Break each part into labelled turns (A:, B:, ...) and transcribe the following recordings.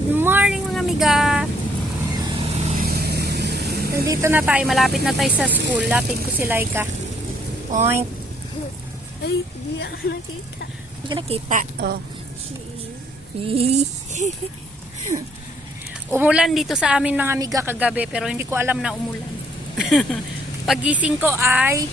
A: Good morning mga amiga. Nandito na tayo, malapit na tayo sa school. Lapit ko si Laika. Oink.
B: Ay, di ako nakita.
A: Hindi ka nakita. Oh. Umulan dito sa amin mga amiga kagabi pero hindi ko alam na umulan. Pagising ko ay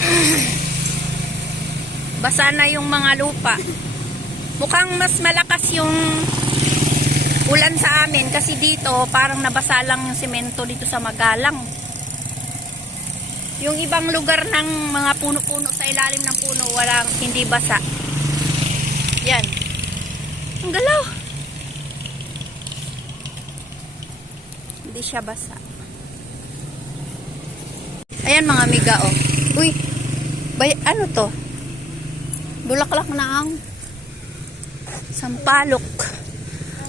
A: basa na yung mga lupa. Mukhang mas malakas yung ulan sa amin kasi dito parang nabasa lang yung semento dito sa Magalang. Yung ibang lugar ng mga puno-puno sa ilalim ng puno walang hindi basa. Yan. Ang galaw. Hindi siya basa. Ayan mga amiga, oh. Uy, bay, ano to? Bulaklak na ang sampalok.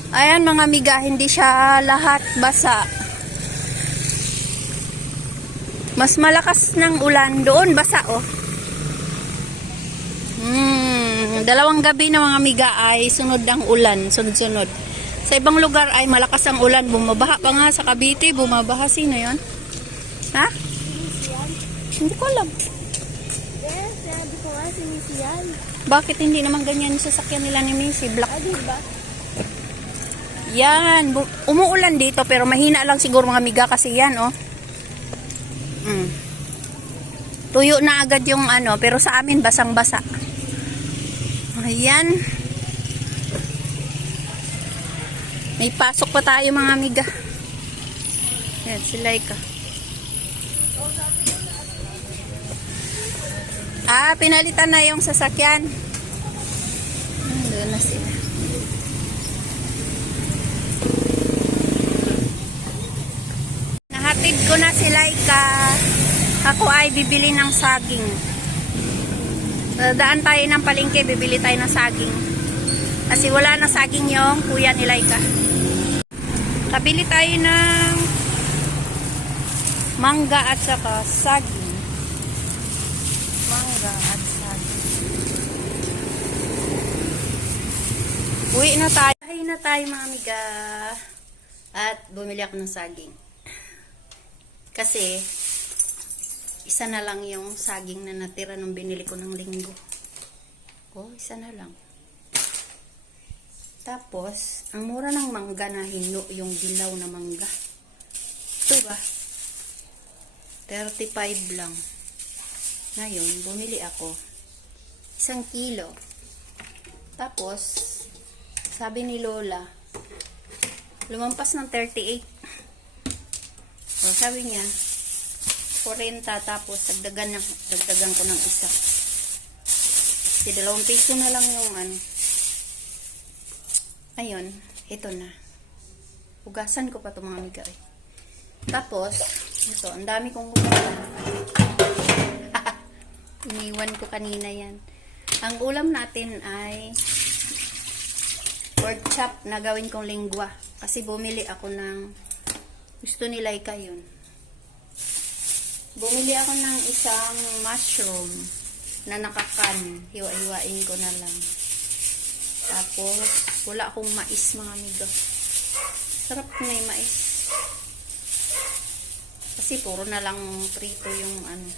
A: Ayan mga amiga, hindi siya lahat basa. Mas malakas ng ulan doon, basa, oh. Hmm, dalawang gabi na mga amiga ay sunod ang ulan, sunod-sunod. Sa ibang lugar ay malakas ang ulan, bumabaha pa nga sa Cavite, bumabaha sino 'yon? Ha? Hindi ko alam.
B: Yes, sabi ko nga si.
A: Bakit hindi naman ganyan yung sasakyan nila ni Missy? Black.
B: Ah, di ba?
A: Yan, umuulan dito pero mahina lang siguro mga amiga kasi yan, oh. Mm. Tuyo na agad yung ano, pero sa amin basang-basa. Ayan. May pasok pa tayo mga amiga. Yan, si Laika. Ah, pinalitan na yung sasakyan. Doon na sila. Nahatid ko na Laika. Ako ay bibili ng saging. Daan tayo ng palengke, bibili tayo ng saging. Kasi wala na saging yung kuya ni Laika. Kabili tayo ng mangga at saka saging. Mangga at saging. Uwi na tayo. Uwi na tayo mga amiga. At bumili ako ng saging. Kasi, isa na lang yung saging na natira nung binili ko ng linggo. Oh, isa na lang. Tapos, ang mura ng mangga na hino, yung dilaw na mangga. Ito ba? 35 lang. Ngayon, bumili ako. Isang kilo. Tapos, sabi ni Lola, lumampas ng 38. O, sabi niya, 40 tapos dagdagan, na, dagdagan ko ng isa. Kasi dalawang piso na lang yung ano. Ayun, ito na. Hugasan ko pa ito mga amiga. Tapos, ito, ang dami kong hugasan. Iniwan ko kanina yan. Ang ulam natin ay pork chop na gawin kong lingwa. Kasi bumili ako ng gusto ni Laika yun. Bumili ako ng isang mushroom na nakakan. Hiwa-hiwain ko na lang. Tapos, wala akong mais mga amigo. Sarap may mais. Kasi puro na lang prito yung ano.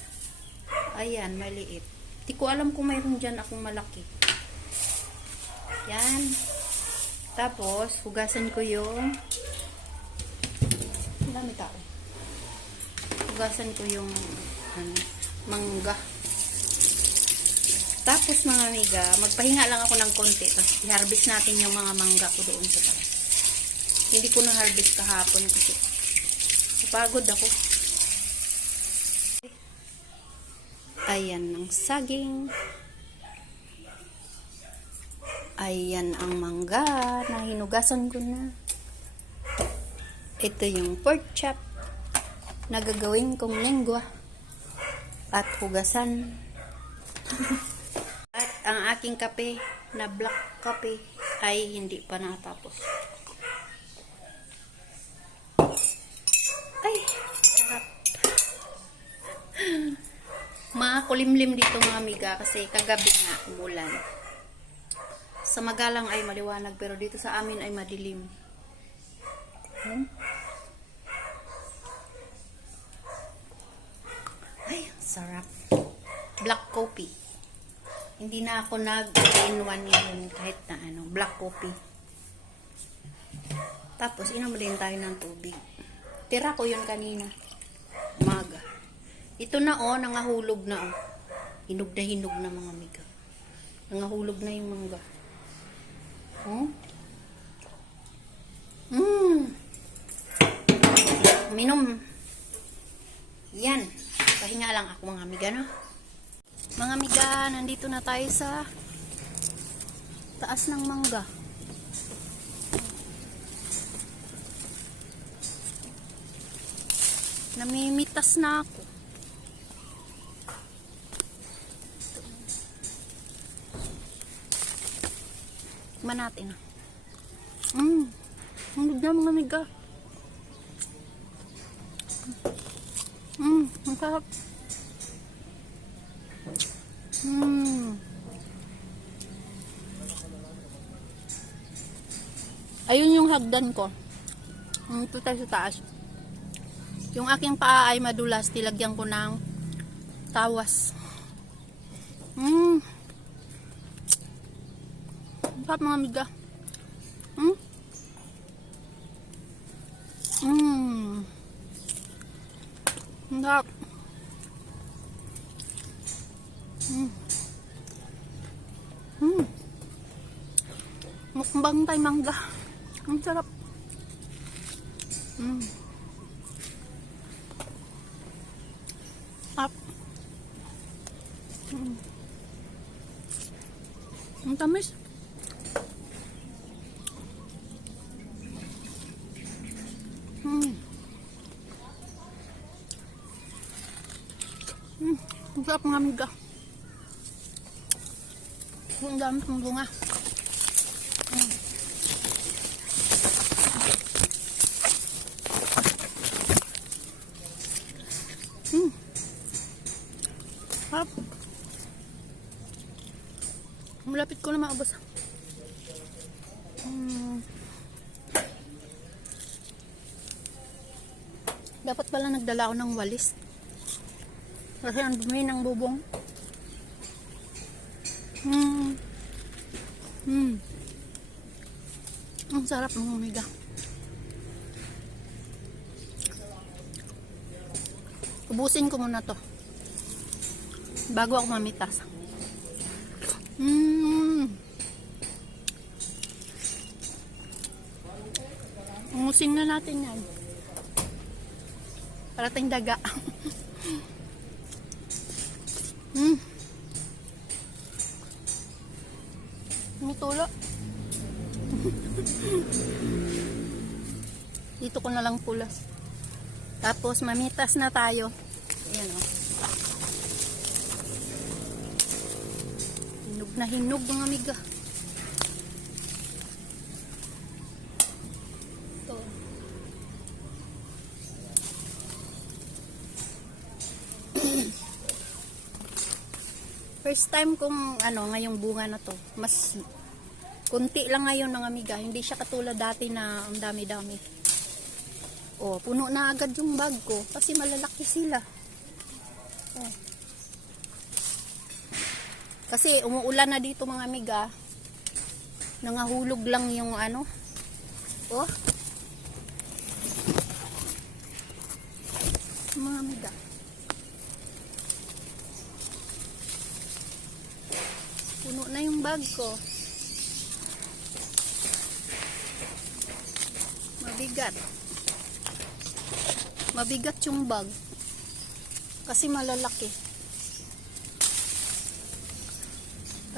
A: Ayan, maliit. Di ko alam kung mayroon dyan akong malaki. Yan. Tapos, hugasan ko yung ang dami tao. Hugasan ko yung ano, mangga. Tapos mga amiga, magpahinga lang ako ng konti. Tapos i-harvest natin yung mga mangga ko doon sa taas. Hindi ko na-harvest kahapon kasi napagod ako. Ayan ang saging. Ayan ang mangga na hinugasan ko na. Ito yung pork chop na gagawin kong lengwa at hugasan. at ang aking kape na black kape ay hindi pa natapos. Ay, sarap. Makulimlim dito mga amiga kasi kagabi nga umulan. Sa magalang ay maliwanag pero dito sa amin ay madilim. Hmm? Ay, ang sarap. Black coffee. Hindi na ako nag-in one yun kahit na ano, black coffee. Tapos, inom din tayo ng tubig. Tira ko yun kanina. Umaga. Ito na oh, nangahulog na oh. Hinog na hinog na mga miga. Nangahulog na yung mangga. Oh? Mmm. Minom. Yan. Pahinga lang ako mga amiga, no? Mga amiga, nandito na tayo sa taas ng mangga. Namimitas na ako. Tikman natin. Mmm. Ang ganda mga amiga. Mmm. Ang sarap. Mmm. Ayun yung hagdan ko. Ito tayo sa taas. Yung aking paa ay madulas. Tilagyan ko ng tawas. Mmm. Sarap mga amiga. Hmm? Mmm. Ang sarap. Mukbang tayo mangga. Ang sarap. Mm. Up. Mm. Ang tamis. Mm. Mm. Ang sarap ng amiga. Ang dami kong bunga. Malapit ko na maubos. Mm. Dapat pala nagdala ako ng walis. Kasi ang dumi ng bubong. Hmm. Hmm. Ang sarap ng umiga. Ubusin ko muna to. Bago ako mamitas. Hmm. Umusing na natin yan. Para tayong daga. hmm. Tumutulo. Dito ko na lang pulas. Tapos mamitas na tayo. Ayan o. Hinog na hinog mga amiga. Ito. First time kong ano, ngayong bunga na to. Mas kunti lang ngayon mga amiga. Hindi siya katulad dati na ang dami-dami. Oh, puno na agad yung bag ko kasi malalaki sila. Kasi umuulan na dito mga amiga. Nangahulog lang yung ano. Oh. Mga amiga. Puno na yung bag ko. Mabigat. Mabigat yung bag. Kasi malalaki.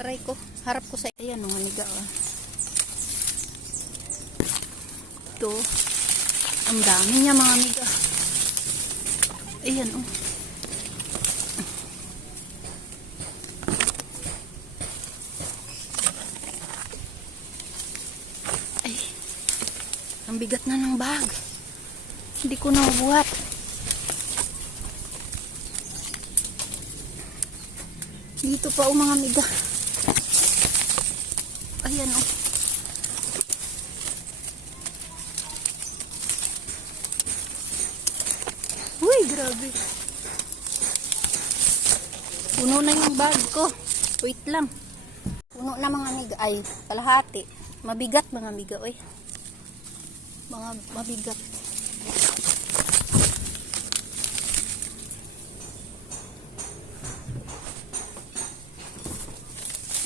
A: Aray ko. Harap ko sa... Ayan, nung aniga. Oh. Ito. Ang dami niya mga amiga. Ayan, oh. Ay. Ang bigat na ng bag. Hindi ko na buhat. Dito pa o mga amiga. Ayan o. grabe. Puno na yung bag ko. Wait lang. Puno na mga amiga. Ay, kalahati. Mabigat mga amiga, oy. Mga mabigat.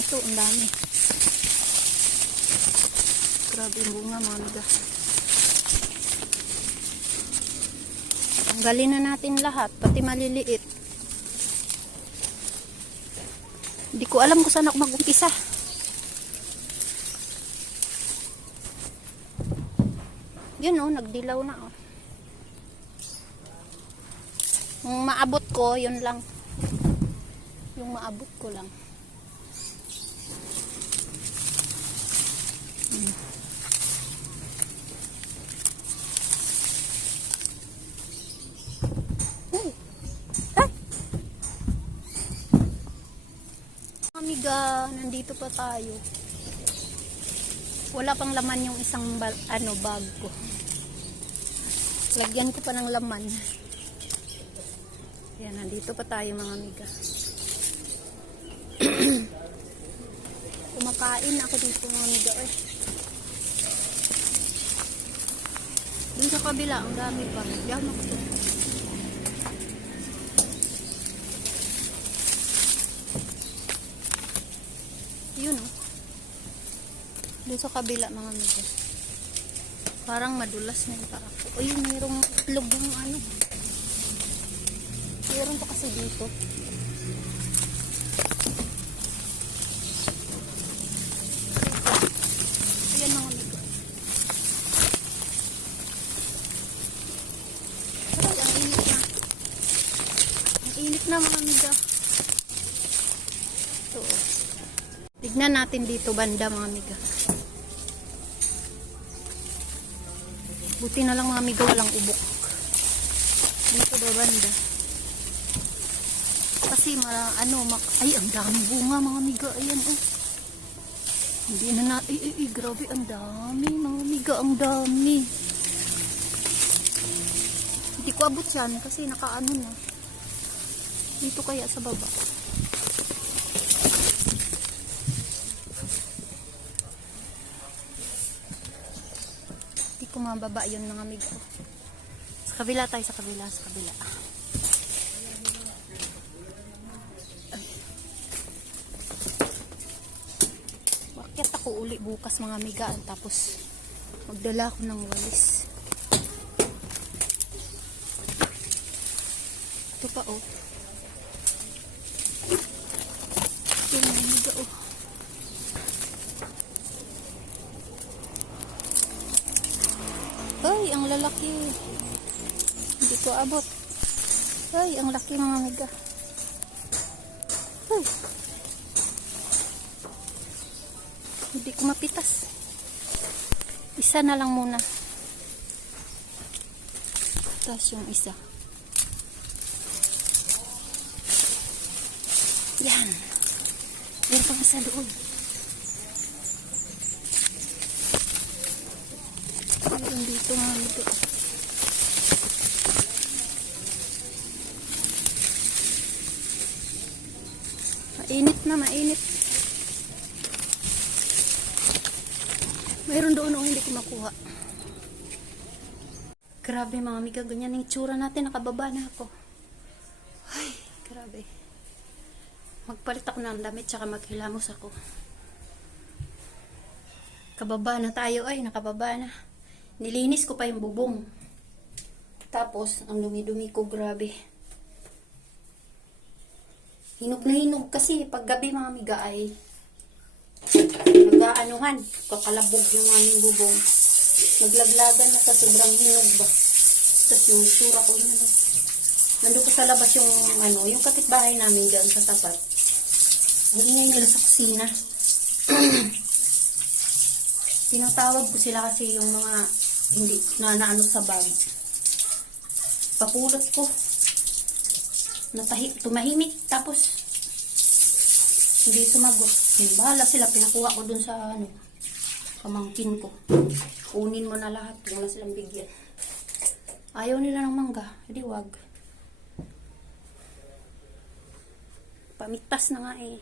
A: Ito, ang dami. Grabe yung bunga mga amiga. Tanggalin na natin lahat, pati maliliit. Hindi ko alam kung saan ako mag-umpisa. Yun oh, nagdilaw na oh. Yung maabot ko, yun lang. Yung maabot ko lang. Hmm. Ay! Ay! Nandito pa tayo. Wala pang laman yung isang ano bag ko. Lagyan ko pa ng laman. Yan, nandito pa tayo mga amiga. Kumakain ako dito mga amiga. Eh. Dun sa kabila, ang dami pa. Yan ako to. Yun oh. Doon sa kabila mga amiga. Parang madulas na yung. O yun, mayroong itlog yung ano. Meron pa kasi dito. Ayan mga amiga. Aray, ang init na. Ang init na mga amiga. Ito oh. Tignan natin dito banda mga amiga. Buti na lang mga amiga walang ubok. Dito ba banda? Kasi mara, ano, mak ay ang dami bunga mga amiga. Ayan oh. Hindi na na, ay, ay, ay, grabe, ang dami mga amiga, ang dami. Hindi ko abot yan kasi nakaano na. Dito kaya sa baba. Ko mababa yun mga amigo. Sa kabila tayo, sa kabila, sa kabila. Ay. Bakit ako uli bukas mga amiga tapos magdala ako ng walis. Ito pa oh. Ito mga amiga oh. Ay, ang lalaki. Hindi ko abot. Ay, ang laki mga amiga. Ay. Hindi ko mapitas. Isa na lang muna. Tapos yung isa. Yan. Meron pang isa doon. Meron dito mga amiga. Mainit na, mainit. Mayroon doon oh, hindi ko makuha. Grabe mga amiga, ganyan yung tsura natin. Nakababa na ako. Ay, grabe. Magpalit ako ng damit tsaka maghilamos ako. Kababa na tayo ay, nakababa na. Nilinis ko pa yung bubong. Tapos, ang dumi-dumi ko, grabe. Hinog na hinog kasi pag gabi mga amiga ay nag-aanuhan, kakalabog yung aming bubong. Naglaglagan na sa sobrang hinog ba. Tapos yung sura ko yun. Nandun ko sa labas yung ano, yung kapitbahay namin dyan sa tapat. Ingay nila sa kusina. Tinatawag ko sila kasi yung mga hindi na naano sa bag. Papulot ko natahi, tumahimik. Tapos, hindi sumagot. Bahala sila, pinakuha ko dun sa, ano, kamangkin ko. Kunin mo na lahat. Wala silang bigyan. Ayaw nila ng mangga. Eh, hindi, wag. Pamitas na nga eh.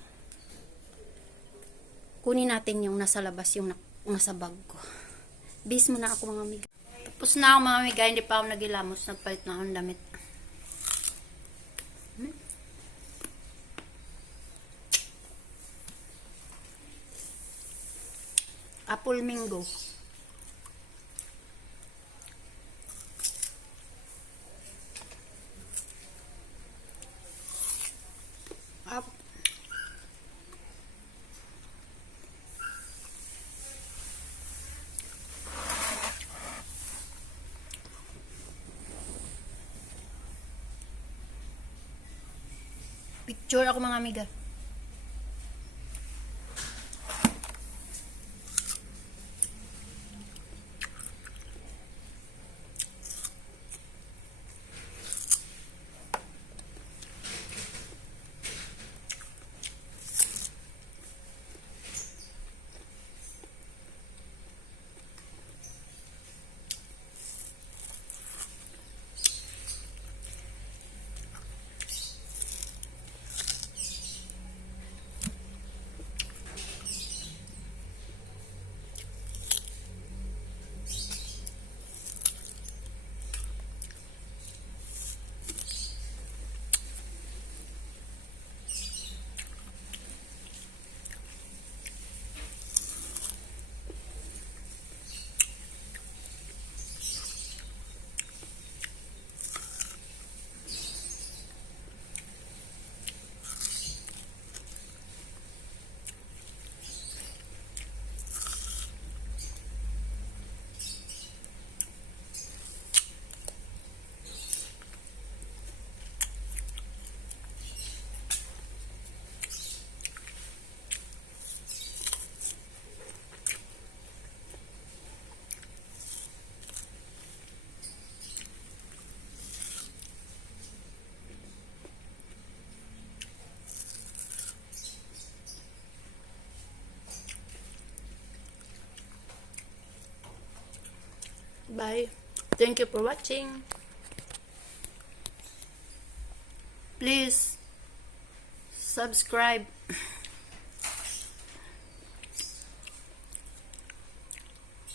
A: Kunin natin yung nasa labas, yung nasa bag ko. Bis mo na ako mga miga. Tapos na ako mga miga, hindi pa ako nagilamos. Nagpalit na akong damit. apple mango. Picture ako mga amiga. Bye. Thank you for watching. Please subscribe.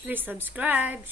A: Please subscribe.